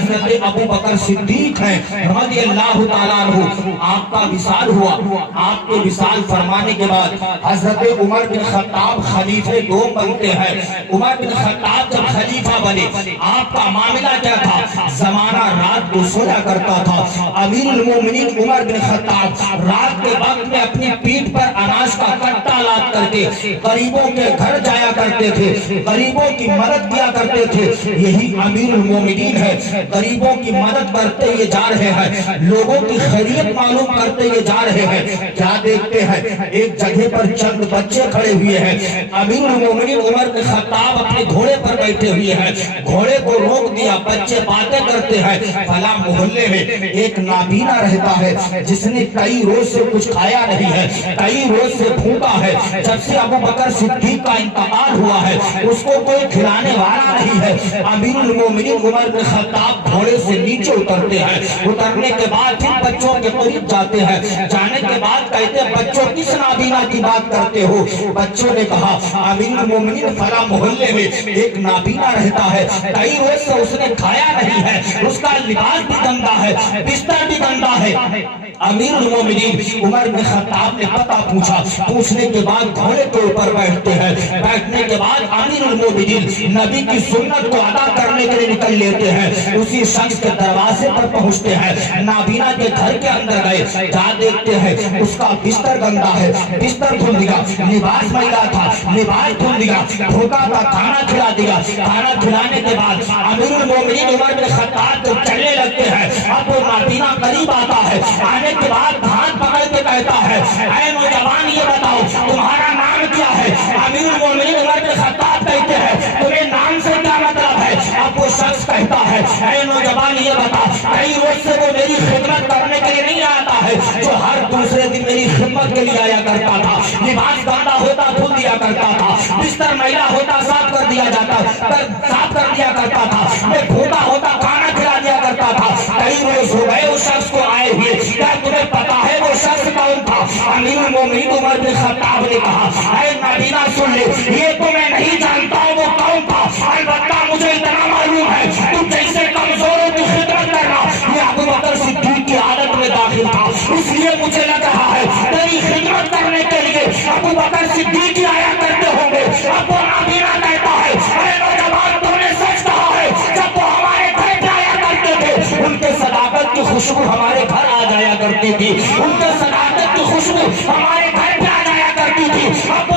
حضرت ابو بکر صدیق ہیں رضی اللہ تعالیٰ عنہ۔ آپ کا وصال ہوا، آپ کے وصال فرمانے کے بعد حضرت عمر بن خطاب خلیفہ دوم بنتے ہیں۔ عمر بن خطاب جب خلیفہ بنے، آپ کا معاملہ کیا تھا؟ زمانہ رات کو سویا کرتا تھا۔ امیر المومنین عمر بن خطاب رات کے وقت میں اپنی پیٹھ پر اناج کا کٹا لاد کر کے غریبوں کے گھر جایا کرتے تھے، غریبوں کی مدد کیا کرتے تھے۔ یہی امیر المومنین ہے، غریبوں کی مدد کرتے یہ جا رہے ہیں، لوگوں کی خیریت معلوم کرتے یہ جا رہے ہیں۔ کیا دیکھتے ہیں؟ ایک جگہ پر چند بچے کھڑے ہوئے ہیں۔ امیر المومنین عمر بن خطاب اپنے گھوڑے پر بیٹھے ہوئے ہیں، گھوڑے کو روک دیا، بچے باتیں کرتے ہیں۔ فلاں محلے میں ایک نابینا رہتا ہے جس نے کئی روز سے کچھ کھایا نہیں ہے، کئی روز سے بھوکا ہے، جب سے ابو بکر صدیق کا انتقال ہوا ہے اس کو کوئی کھلانے والا نہیں ہے۔ امیر المومنین عمر بن خطاب گھوڑے سے نیچے اترتے ہیں، اترنے کے بعد پھر بچوں کے قریب جاتے ہیں، جانے کے بعد کہتے ہیں بچوں کس نابینا کی بات کرتے ہو؟ بچوں نے کہا امیر المومنین فلاں محلے میں ایک نابینا رہتا ہے، کئی روز سے اس نے کھایا نہیں ہے، اس کا لباس بھی گندا ہے، بستر بھی گندا ہے۔ امیر المومنین عمر بن خطاب نے پتہ پوچھا، پوچھنے کے بعد گھوڑے کے اوپر بیٹھتے ہیں، بیٹھنے کے بعد امیر المومنین نبی کی سنت کو ادا کرنے کے لیے نکل لیتے ہیں، اسی شخص کے دروازے پر پہنچتے ہیں، نابینا کے گھر کے اندر گئے، جا دیکھتے ہیں اس کا بستر گندا ہے، بستر دھل دیا، لباس میلا تھا، لباس دھل دیا، بھوکا تھا، کھانا کھلا دیا۔ کھانا کھلانے کے بعد امیر المومنین عمر بن خطاب جب چلنے لگتے ہیں، اب وہ نابینا قریب آتا ہے، آنے کے بعد ہاتھ پکڑ کے کہتا ہے اے نوجوان یہ بتاؤ تمہارا نام کیا ہے؟ امیر المومنین عمر بن خطاب کہتے ہیں تمہیں نام سے کیا مطلب ہے؟ اب وہ شخص کہتا ہے اے نوجوان یہ بتا، کئی روز سے وہ میری خدمت کرنے کے لیے نہیں آتا ہے جو ہر دوسرے دن میری خدمت کے لیے آیا کرتا تھا، لباس گندا ہوتا دھل دیا کرتا تھا، بستر میلا ہوتا صاف کر دیا کرتا تھا، میں بھوکا ہوتا کھانا کھلا دیا کرتا تھا، کئی روز ہو گئے اس شخص کو آئے ہوئے، کیا تمہیں پتا ہے وہ شخص کون تھا؟ امیر المومنین عمر بن خطاب نے کہا اے نابینا سن لے، یہ تو میں نہیں جانتا وہ کون تھا، البتہ مجھے اتنا معلوم ہے تو جیسے کمزوروں کی خدمت کرنا یہ ابو بکر صدیق کی عادت میں داخل تھا، اس لیے مجھے لگ رہا ہے تیری خدمت کرنے کے لیے ابو بکر صدیق ہی آیا کرتے ہوں گے۔ اب وہ نابینا کہتا ہے اے نوجوان تم نے سچ کہا ہے، جب وہ ہمارے گھر پہ آیا کرتے تھے ان کے صداقت کی خوشبو ہمارے گھر آ جایا کرتی تھی، ان کے صداقت کی خوشبو ہمارے گھر پہ آ جایا کرتی تھی۔ اب